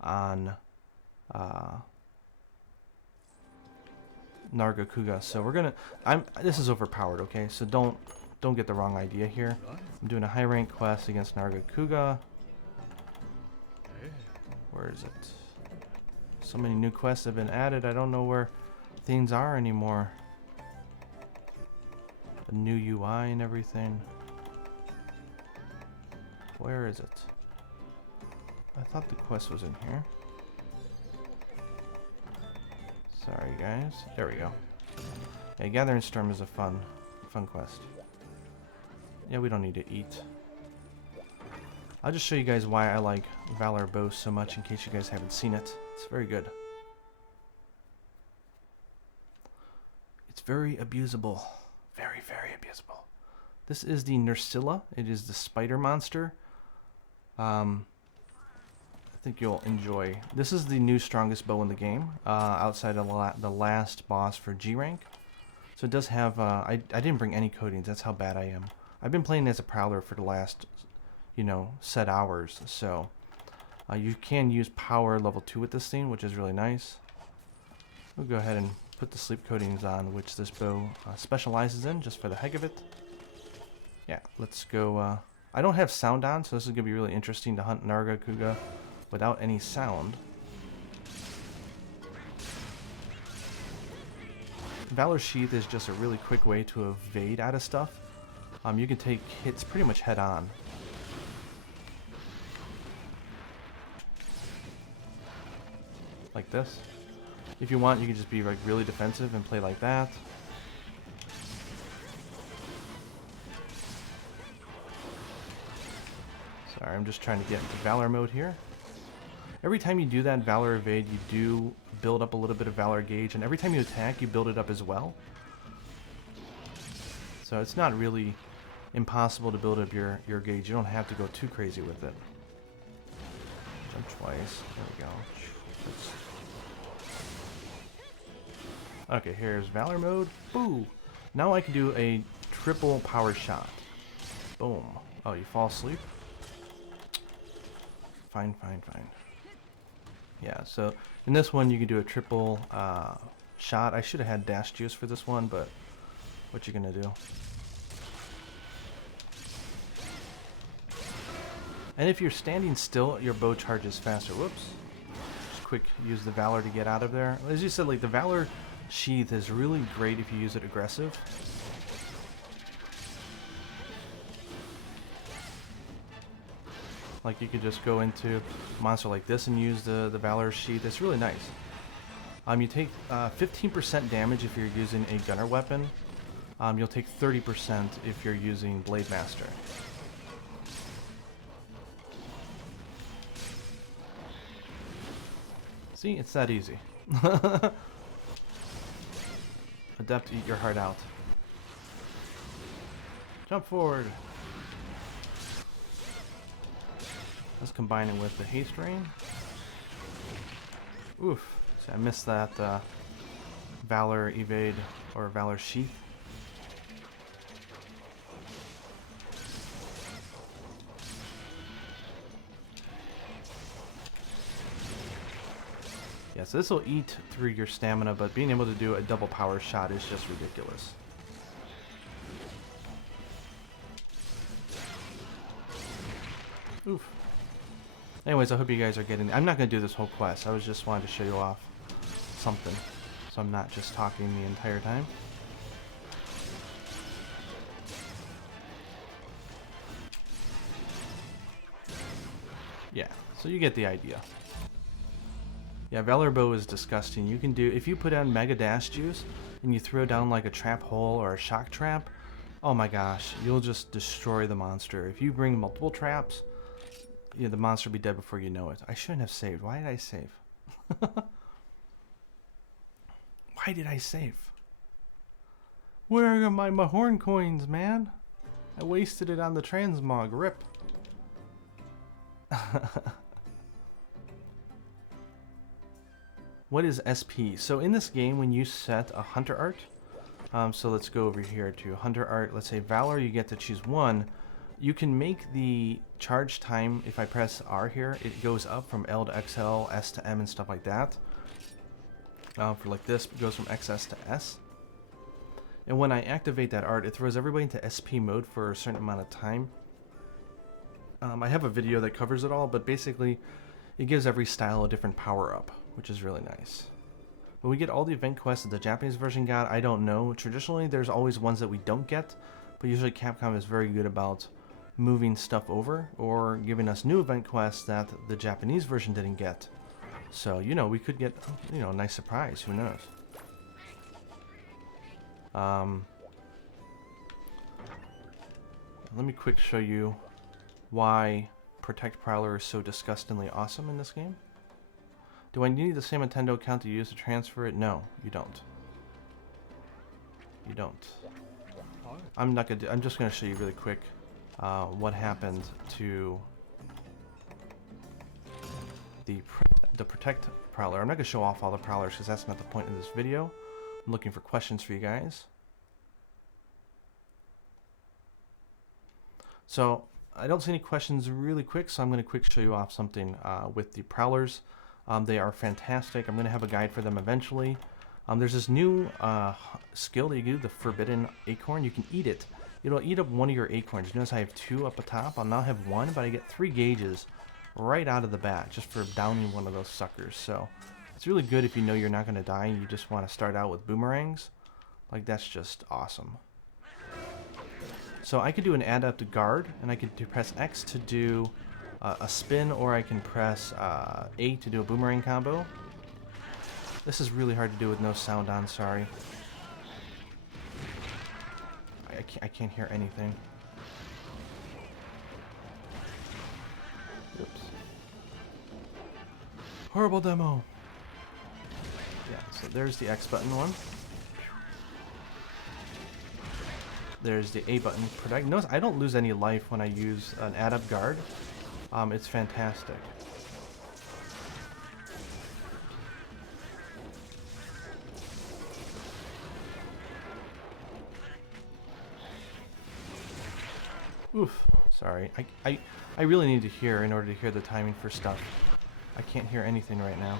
on Nargacuga. So we're gonna, this is overpowered, okay? So don't get the wrong idea here. I'm doing a high rank quest against Nargacuga. Where is it? So many new quests have been added, I don't know where things are anymore. The new UI and everything. Where is it? I thought the quest was in here. Sorry guys. There we go. Yeah, Gathering Storm is a fun quest. Yeah, we don't need to eat. I'll just show you guys why I like Valor Bow so much in case you guys haven't seen it. It's very good. It's very abusable. Very, very abusable. This is the Nursilla. It is the spider monster. I think you'll enjoy. This is the new strongest bow in the game, outside of the last boss for G rank. So it does have. I didn't bring any coatings. That's how bad I am. I've been playing as a prowler for the last, set hours. So you can use power level 2 with this thing, which is really nice. We'll go ahead and put the sleep coatings on, which this bow specializes in, just for the heck of it. Yeah, let's go. I don't have sound on, so this is gonna be really interesting to hunt Nargacuga without any sound. Valor Sheath is just a really quick way to evade out of stuff. You can take hits pretty much head on. Like this. If you want, you can just be like really defensive and play like that. Sorry, I'm just trying to get into Valor mode here. Every time you do that Valor Evade, you do build up a little bit of Valor Gauge, and every time you attack, you build it up as well. So it's not really impossible to build up your gauge. You don't have to go too crazy with it. Jump twice. There we go. Okay, here's Valor mode. Boo! Now I can do a triple power shot. Boom. Oh, you fall asleep? Fine. Yeah, so in this one you can do a triple shot. I should have had dash juice for this one, but what you gonna do? And if you're standing still, your bow charges faster. Whoops. Just quick, use the Valor to get out of there. As you said, like the Valor Sheath is really great if you use it aggressive. Like you could just go into a monster like this and use the Valor Sheath. It's really nice. You take 15% damage if you're using a gunner weapon. You'll take 30% if you're using Blade Master. See, it's that easy. Adept, eat your heart out. Jump forward. Let's combine it with the haste rain. Oof. See, I missed that Valor Evade or Valor Sheath. Yeah, so this will eat through your stamina, but being able to do a double power shot is just ridiculous. Oof. Anyways, I hope you guys are getting... I'm not going to do this whole quest. I was just wanting to show you off something, so I'm not just talking the entire time. Yeah, so you get the idea. Yeah, Valor Bow is disgusting. You can do... If you put on Mega Dash Juice and you throw down like a trap hole or a shock trap, oh my gosh, you'll just destroy the monster. If you bring multiple traps, yeah, the monster will be dead before you know it. I shouldn't have saved. Why did I save? Why did I save? Where are my Mahorn coins, man? I wasted it on the transmog. Rip. What is SP? So in this game, when you set a hunter art, So let's go over here to Hunter Art. Let's say Valor, you get to choose one. You can make the charge time, if I press R here, it goes up from L to XL, S to M, and stuff like that. For like this, it goes from XS to S. And when I activate that art, it throws everybody into SP mode for a certain amount of time. I have a video that covers it all, but basically, it gives every style a different power-up, which is really nice. Will we get all the event quests that the Japanese version got? I don't know. Traditionally, there's always ones that we don't get, but usually Capcom is very good about moving stuff over or giving us new event quests that the Japanese version didn't get. So, you know, we could get, you know, a nice surprise. Who knows? Let me quick show you why Protect Prowler is so disgustingly awesome in this game. Do I need the same Nintendo account to use to transfer it? No, you don't. You don't. I'm not gonna. I'm just gonna show you really quick what happened to the Protect Prowler. I'm not gonna show off all the Prowlers because that's not the point of this video. I'm looking for questions for you guys. So I don't see any questions really quick, so I'm going to quick show you off something with the Prowlers. They are fantastic. I'm going to have a guide for them eventually. There's this new skill that you do, the Forbidden Acorn. You can eat it. It'll eat up one of your acorns. Notice I have 2 up the top. I'll now have 1, but I get 3 gauges right out of the bat just for downing one of those suckers. So it's really good if you know you're not going to die and you just want to start out with boomerangs. Like, that's just awesome. So I could do an adept guard, and I could press X to do a spin, or I can press A to do a boomerang combo. This is really hard to do with no sound on, sorry. I can't hear anything. Oops. Horrible demo. Yeah, so there's the X button one. There's the A button. Protect. Notice I don't lose any life when I use an adept guard. It's fantastic. Oof. Sorry. I really need to hear in order to hear the timing for stuff. I can't hear anything right now.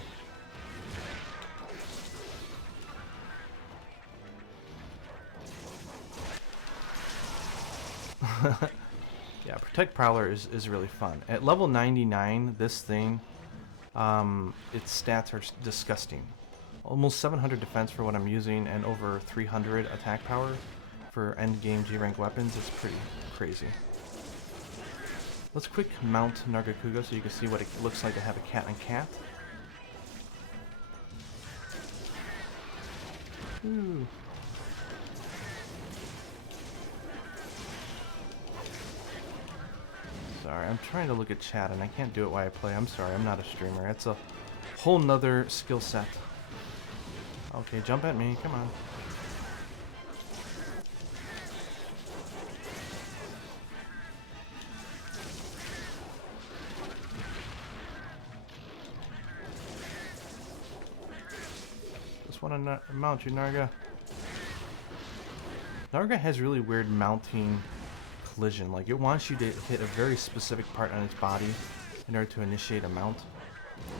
Yeah, Protect Prowler is really fun. At level 99, this thing, its stats are disgusting. Almost 700 defense for what I'm using, and over 300 attack power for endgame G-rank weapons. It's pretty crazy. Let's quick mount Nargacuga so you can see what it looks like to have a cat on cat. Ooh. Sorry, I'm trying to look at chat and I can't do it while I play. I'm sorry, I'm not a streamer. It's a whole nother skill set. Okay, jump at me, come on. Just want to mount you, Narga. Narga has really weird mounting collision. Like, it wants you to hit a very specific part on its body in order to initiate a mount,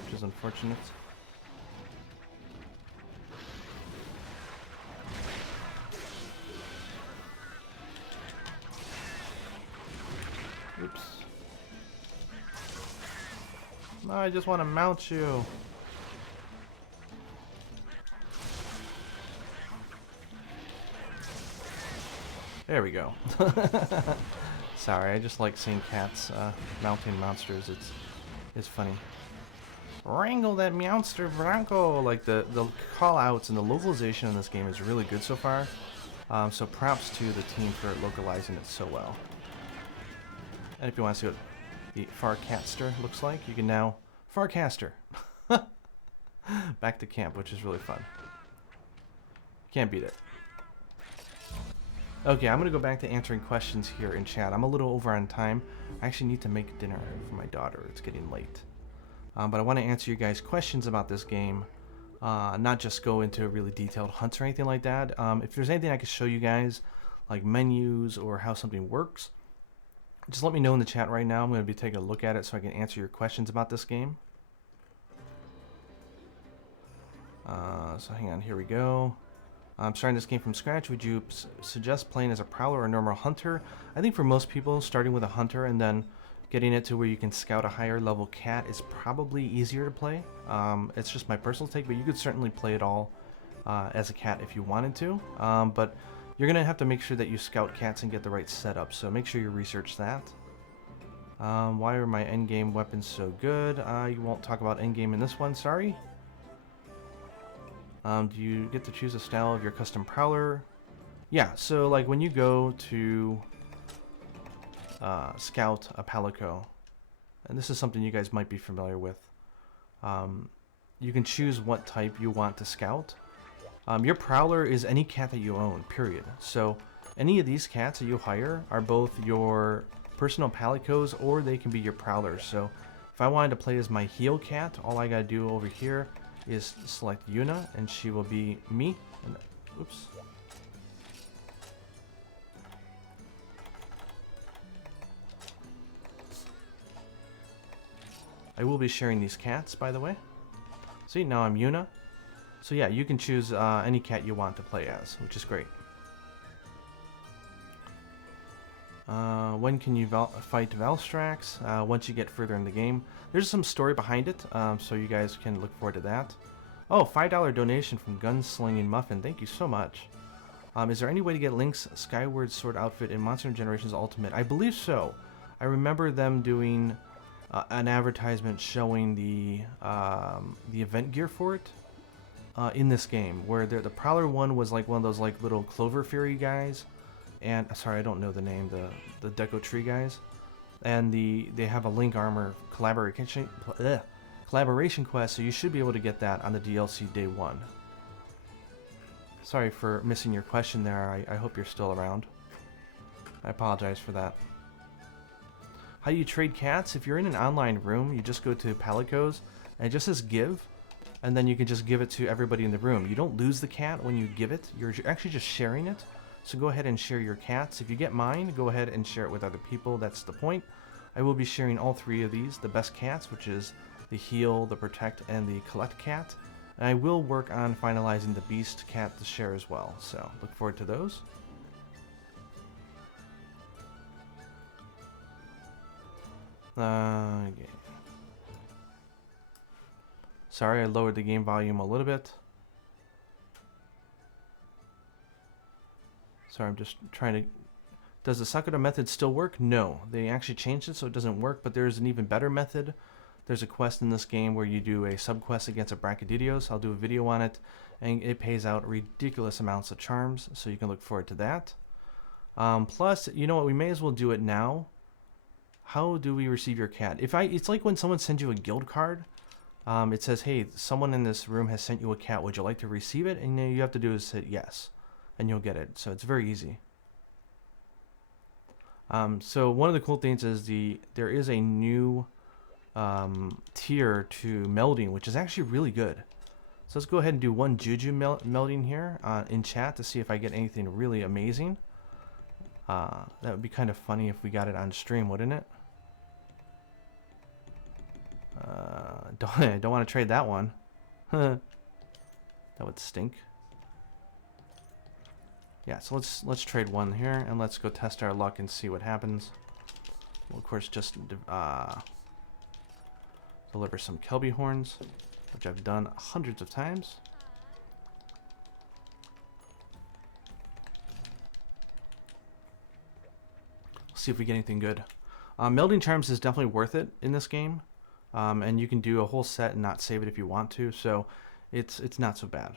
which is unfortunate. Oops. No, I just want to mount you. There we go. Sorry, I just like seeing cats mounting monsters. It's funny. Wrangle that monster, Bronco! Like, the call-outs and the localization in this game is really good so far. So props to the team for localizing it so well. And if you want to see what the Farcaster looks like, you can now Farcaster. Back to camp, which is really fun. Can't beat it. Okay, I'm going to go back to answering questions here in chat. I'm a little over on time. I actually need to make dinner for my daughter. It's getting late. But I want to answer you guys' questions about this game not just go into really detailed hunts or anything like that. If there's anything I could show you guys, like menus or how something works, just let me know in the chat right now. I'm going to be taking a look at it so I can answer your questions about this game. So hang on, here we go. I'm starting this game from scratch. Would you suggest playing as a prowler or a normal hunter? I think for most people, starting with a hunter and then getting it to where you can scout a higher level cat is probably easier to play. It's just my personal take, but you could certainly play it all as a cat if you wanted to. But you're going to have to make sure that you scout cats and get the right setup, so make sure you research that. Why are my endgame weapons so good? You won't talk about endgame in this one, sorry. Do you get to choose a style of your custom prowler? Yeah, so like when you go to scout a palico, and this is something you guys might be familiar with, you can choose what type you want to scout. Your prowler is any cat that you own, period. So any of these cats that you hire are both your personal palicos or they can be your prowlers. So if I wanted to play as my heel cat, all I gotta do over here is select Yuna and she will be me. And, oops. I will be sharing these cats, by the way. See, now I'm Yuna. So yeah, you can choose any cat you want to play as, which is great. When can you fight Valstrax? Once you get further in the game. There's some story behind it, so you guys can look forward to that. Oh, $5 donation from Gunslinging Muffin. Thank you so much. Is there any way to get Link's Skyward Sword outfit in Monster Generations Ultimate? I believe so. I remember them doing an advertisement showing the event gear for it. In this game, where the Prowler one was like one of those like little Clover Fury guys, and sorry, I don't know the name, the Deco Tree guys, and they have a Link armor collaboration quest, so you should be able to get that on the DLC day one. Sorry for missing your question there. I hope you're still around. I apologize for that. How do you trade cats? If you're in an online room, you just go to Palicos and it just says give. And then you can just give it to everybody in the room. You don't lose the cat when you give it. You're actually just sharing it. So go ahead and share your cats. If you get mine, go ahead and share it with other people. That's the point. I will be sharing all three of these. The best cats, which is the heal, the protect, and the collect cat. And I will work on finalizing the beast cat to share as well. So look forward to those. Okay. Sorry, I lowered the game volume a little bit. Sorry, I'm just trying to... Does the Sakura method still work? No. They actually changed it so it doesn't work, but there's an even better method. There's a quest in this game where you do a sub-quest against a Brachydidios. I'll do a video on it, and it pays out ridiculous amounts of charms, so you can look forward to that. Plus, you know what? We may as well do it now. How do we receive your cat? It's like when someone sends you a guild card. It says, hey, someone in this room has sent you a cat. Would you like to receive it? And you have to do is hit yes, and you'll get it. So it's very easy. So one of the cool things is there is a new tier to melding, which is actually really good. So let's go ahead and do one Juju melding here in chat to see if I get anything really amazing. That would be kind of funny if we got it on stream, wouldn't it? Don't want to trade that one. That would stink. Yeah, so let's trade one here and let's go test our luck and see what happens. We'll of course just deliver some Kelby horns, which I've done hundreds of times. See if we get anything good. Melding Charms is definitely worth it in this game. And you can do a whole set and not save it if you want to, so it's not so bad.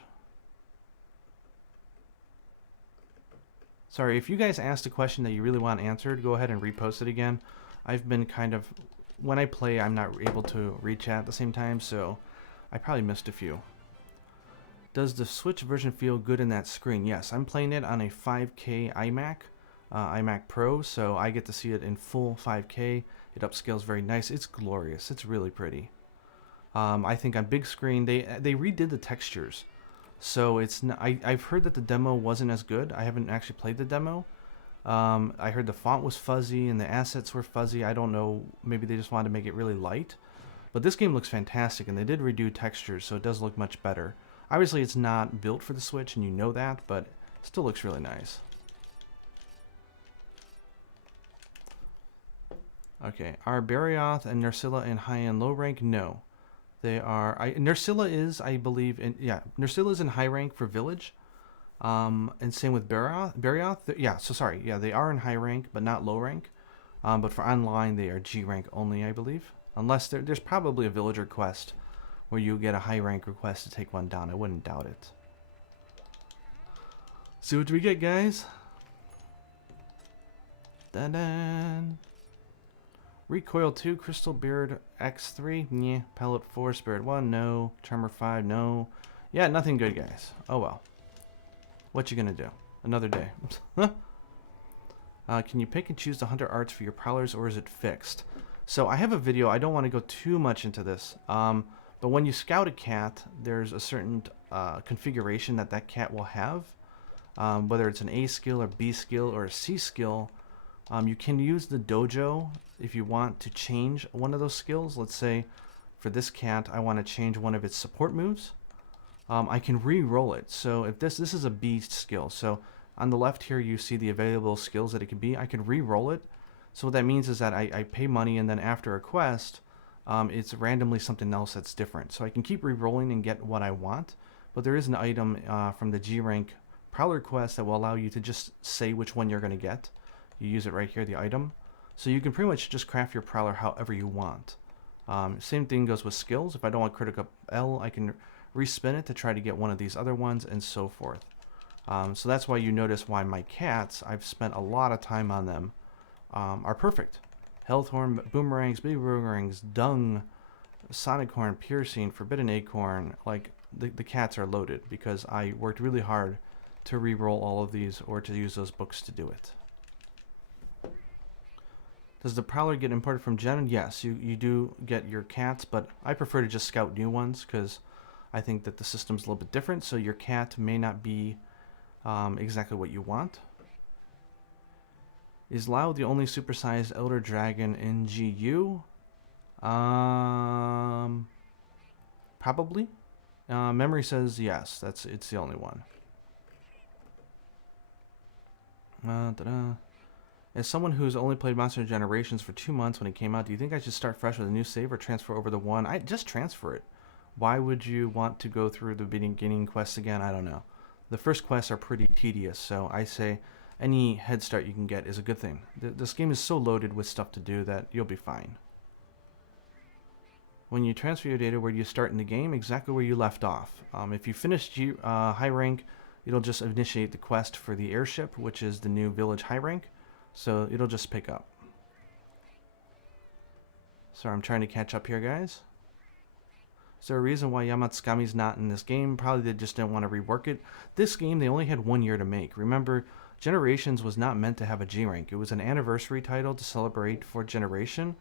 Sorry, if you guys asked a question that you really want answered, go ahead and repost it again. I've been kind of, when I play, I'm not able to read chat at the same time, so I probably missed a few. Does the Switch version feel good in that screen? Yes, I'm playing it on a 5K iMac, iMac Pro, so I get to see it in full 5K. It upscales very nice. It's glorious. It's really pretty. I think on big screen they redid the textures, so it's not, I've heard that the demo wasn't as good. I haven't actually played the demo. I heard the font was fuzzy and the assets were fuzzy. I don't know. Maybe they just wanted to make it really light. But this game looks fantastic, and they did redo textures, so it does look much better. Obviously, it's not built for the Switch, and you know that, but it still looks really nice. Okay, are Barioth and Nursilla in high and low rank? No. They are... Nursilla is, I believe... Nursilla is in high rank for Village. And same with Barioth. Yeah, so sorry. Yeah, they are in high rank, but not low rank. But for online, they are G rank only, I believe. Unless there's probably a villager quest where you get a high rank request to take one down. I wouldn't doubt it. See what we get, guys. Dun-dun. Recoil 2, Crystal Beard X3, yeah. Pellet 4, Spirit 1, no. Tremor 5, no. Yeah, nothing good, guys. Oh well. What you gonna do? Another day. Can you pick and choose the hunter arts for your prowlers, or is it fixed? So I have a video. I don't want to go too much into this. But when you scout a cat, there's a certain configuration that cat will have. Whether it's an A skill or B skill or a C skill, you can use the dojo if you want to change one of those skills. Let's say for this cat, I want to change one of its support moves. I can re-roll it. So if this is a B skill, so on the left here you see the available skills that it could be. I can re-roll it. So what that means is that I pay money, and then after a quest, it's randomly something else that's different. So I can keep re-rolling and get what I want. But there is an item from the G rank Prowler quest that will allow you to just say which one you're going to get. You use it right here, the item. So you can pretty much just craft your Prowler however you want. Same thing goes with skills. If I don't want Critical L, I can respin it to try to get one of these other ones, and so forth. So that's why you notice why my cats, I've spent a lot of time on them, are perfect. Health Horn, Boomerangs, Baby Boomerangs, Dung, Sonic Horn, Piercing, Forbidden Acorn. Like, the cats are loaded because I worked really hard to re-roll all of these or to use those books to do it. Does the Prowler get imported from Gen? Yes, you do get your cats, but I prefer to just scout new ones because I think that the system's a little bit different, so your cat may not be exactly what you want. Is Lao the only supersized Elder Dragon in GU? Probably. Memory says yes. It's the only one. As someone who's only played Monster Generations for 2 months when it came out, do you think I should start fresh with a new save or transfer over the one? I just transfer it. Why would you want to go through the beginning quests again? I don't know. The first quests are pretty tedious, so I say any head start you can get is a good thing. This game is so loaded with stuff to do that you'll be fine. When you transfer your data, where do you start in the game? Exactly where you left off. If you finish high rank, it'll just initiate the quest for the airship, which is the new village high rank. So it'll just pick up. Sorry, I'm trying to catch up here, guys. Is there a reason why Yamatsukami's not in this game? Probably they just didn't want to rework it. This game, they only had 1 year to make. Remember, Generations was not meant to have a G rank. It was an anniversary title to celebrate 4th generation.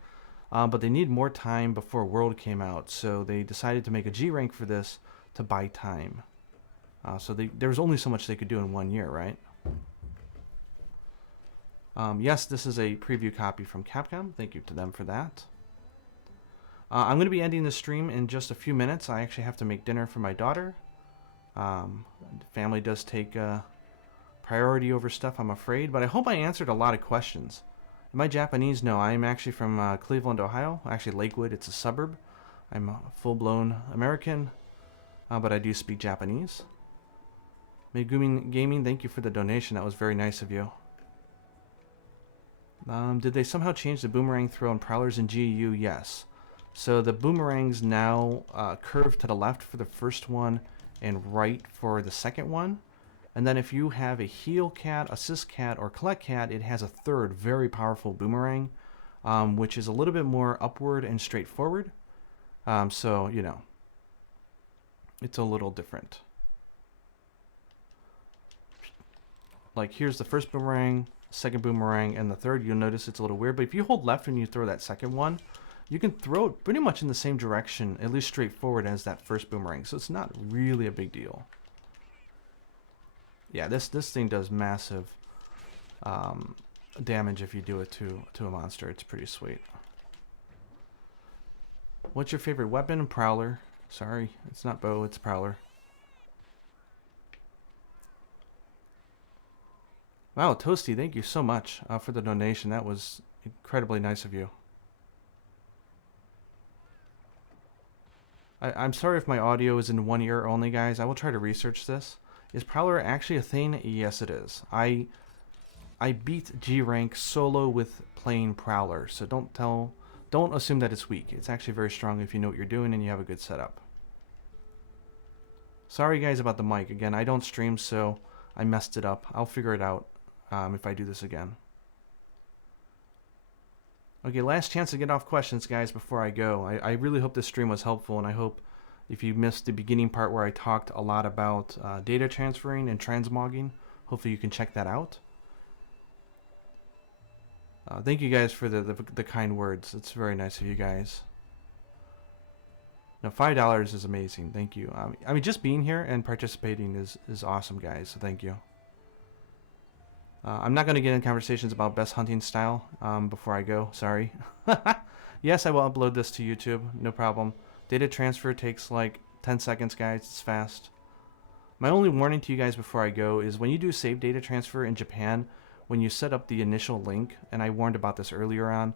But they need more time before World came out. So they decided to make a G rank for this to buy time. So there was only so much they could do in 1 year, right? Yes, this is a preview copy from Capcom. Thank you to them for that. I'm going to be ending the stream in just a few minutes. I actually have to make dinner for my daughter. Family does take priority over stuff, I'm afraid. But I hope I answered a lot of questions. Am I Japanese? No, I'm actually from Cleveland, Ohio. Actually, Lakewood. It's a suburb. I'm a full-blown American, but I do speak Japanese. Megumi Gaming, thank you for the donation. That was very nice of you. Did they somehow change the boomerang throw and prowlers in GU? Yes. So the boomerangs now curve to the left for the first one and right for the second one. And then if you have a heal cat, assist cat, or collect cat, it has a third very powerful boomerang, which is a little bit more upward and straightforward. So, you know, it's a little different. Like here's the first boomerang, second boomerang, and the third. You'll notice it's a little weird, but if you hold left when you throw that second one, you can throw it pretty much in the same direction, at least straightforward, as that first boomerang. So it's not really a big deal. Yeah, this thing does massive damage if you do it to a monster. It's pretty sweet. What's your favorite weapon? Prowler. Sorry, it's not bow, it's prowler. Wow, Toasty, thank you so much for the donation. That was incredibly nice of you. I'm sorry if my audio is in one ear only, guys. I will try to research this. Is Prowler actually a thing? Yes, it is. I beat G rank solo with playing Prowler, so don't assume that it's weak. It's actually very strong if you know what you're doing and you have a good setup. Sorry, guys, about the mic. Again, I don't stream, so I messed it up. I'll figure it out if I do this again. Okay, last chance to get off questions, guys, before I go. I really hope this stream was helpful, and I hope if you missed the beginning part where I talked a lot about data transferring and transmogging, hopefully you can check that out. Thank you guys for the kind words. It's very nice of you guys. No, $5 is amazing. Thank you. I mean, just being here and participating is awesome, guys. So thank you. I'm not going to get in conversations about best hunting style before I go. Sorry. Yes, I will upload this to YouTube. No problem. Data transfer takes like 10 seconds, guys. It's fast. My only warning to you guys before I go is when you do save data transfer in Japan, when you set up the initial link, and I warned about this earlier on,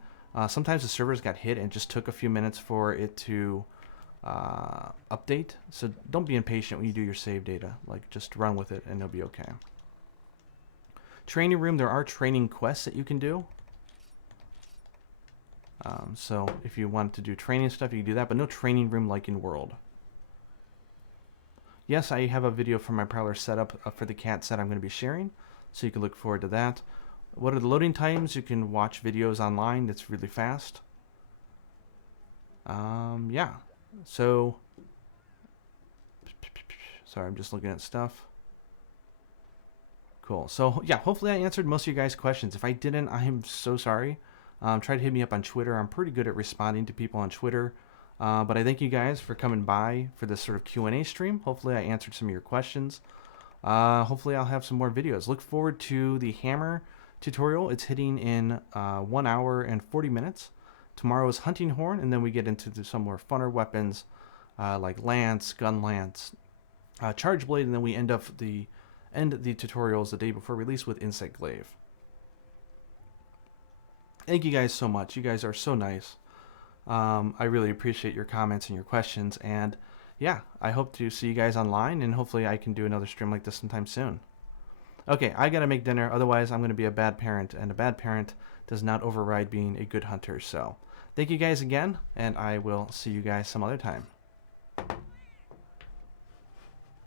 sometimes the servers got hit and it just took a few minutes for it to update. So don't be impatient when you do your save data. Like, just run with it and it'll be okay. Training room, there are training quests that you can do. So if you want to do training stuff, you can do that, but no training room like in World. Yes, I have a video for my Prowler setup for the cat set I'm going to be sharing, so you can look forward to that. What are the loading times? You can watch videos online. That's really fast. Yeah. So, sorry, I'm just looking at stuff. Cool. So, yeah, hopefully I answered most of you guys' questions. If I didn't, I am so sorry. Try to hit me up on Twitter. I'm pretty good at responding to people on Twitter. But I thank you guys for coming by for this sort of Q&A stream. Hopefully I answered some of your questions. Hopefully I'll have some more videos. Look forward to the hammer tutorial. It's hitting in 1 hour and 40 minutes. Tomorrow is hunting horn, and then we get into some more funner weapons like lance, gun lance, charge blade, and then we end the tutorials the day before release with insect glaive. Thank you guys so much. You guys are so nice. I really appreciate your comments and your questions, and yeah, I hope to see you guys online, and hopefully I can do another stream like this sometime soon. Okay, I gotta make dinner, otherwise I'm gonna be a bad parent, and a bad parent does not override being a good hunter. So thank you guys again, and I will see you guys some other time.